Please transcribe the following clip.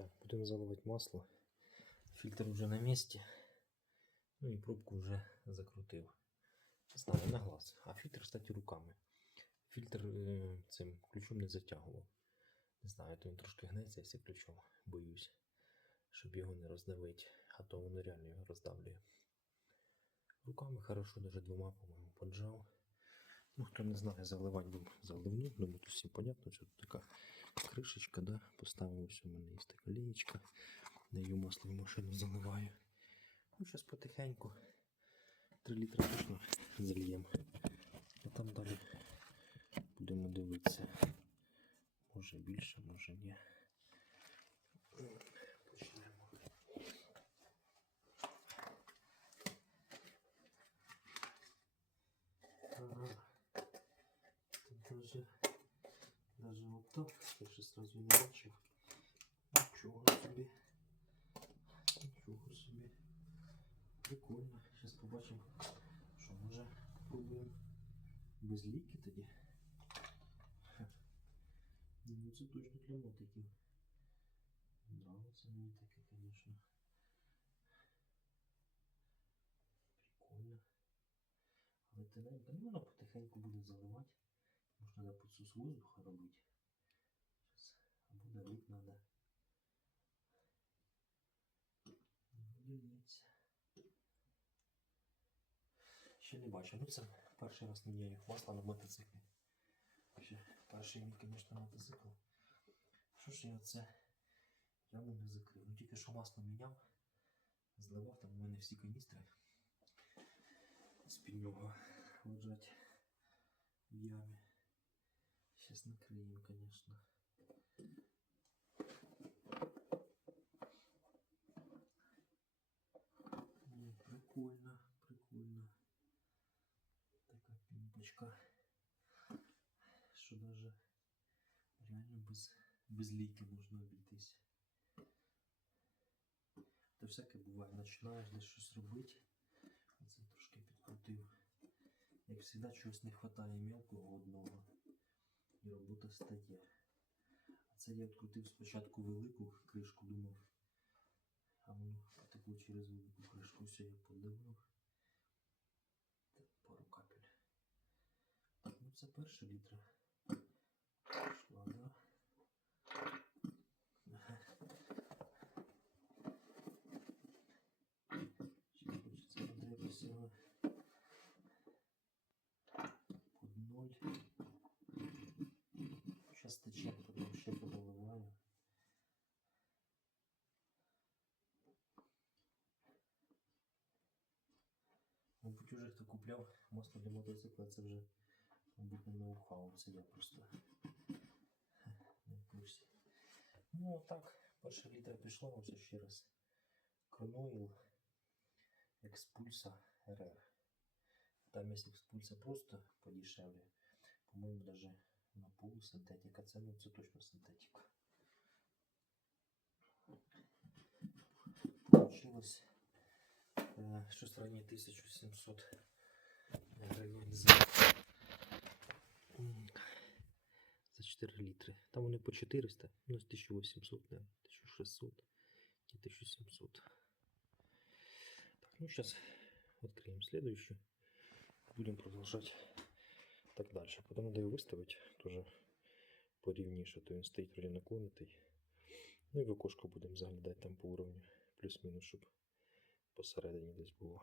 Так, будемо заливати масло. Фільтр вже на місці. Ну і пробку вже закрутив. Знаю, на глаз. А фільтр, кстати, руками. Фільтр е, цим ключом не затягував. Не знаю, то він трошки гнеться, якщо ключом боюсь, щоб його не роздавити, а то воно реально його роздавлює. Руками хорошо, даже двома, по-моєму, поджав. Ну, хто не знає, заливати заливну, думаю, тут всім понятно, що тут така кришечка, да, поставив у мене є така даю масло в машину, заливаю. Ну, зараз потихеньку 3 літри точно зальємо. А там далі будемо дивитися. Може більше, може ні. Почнемо. Ага. Тут вот так, я ще сразу не бачив. Нічого собі. Нічого собі. Прикольно. Зараз побачимо, що може попробуємо без ліки тоді. Ну це точно для мотиків. Нравиться мені таке, конечно. Прикольно. Але тоненько, ну воно потихеньку буде заливати. Треба підсус воздуха робити. Давити треба. Дивіться. Ще не бачу. Ну це перший раз міняю масла на мотоциклі. Ще перший мій, звісно, мотоцикл. Що ж я це яму не закрив? Ну тільки що масло міняв, зливав, там у мене всі каністри з-під нього лежать в ямі. Сейчас накриємо, конечно. Прикольно, прикольно. Така пімпочка. Що даже реально без, без ліки можна обійтись. Та всяке буває, починаєш десь щось робити. Оце трошки підкрутив. Як завжди, чогось не вистачає мелкого одного. І робота стає. Це я відкрутив спочатку велику кришку, думав. А воно потекло через велику кришку. Все, я подивив. Так, пару капель. Ну це перша літра. Мабуть, уже хто купляв масло для мотоцикла, це вже, мабуть, не ноу-хау, це я просто не в курсі. Ну, так, перша літра пішло, ось ще раз. Кроноїл Експульса РР. Там есть экспульсия просто подешевле. По-моему, даже на полу синтетика. Це, ну, це точно синтетика. Получилось е, щось в районі 1700 гривень за, м, за 4 літри. Там вони по 400, ну, з 1800, да, 1600 і 1700. Так, ну сейчас откроем следующую. Будем продолжать так дальше. Потом надо его выставить тоже порівніше, то він стоїть вроде наклонитий. Ну і в окошко будемо заглядати там по уровню. Плюс-мінус, щоб посередині десь було.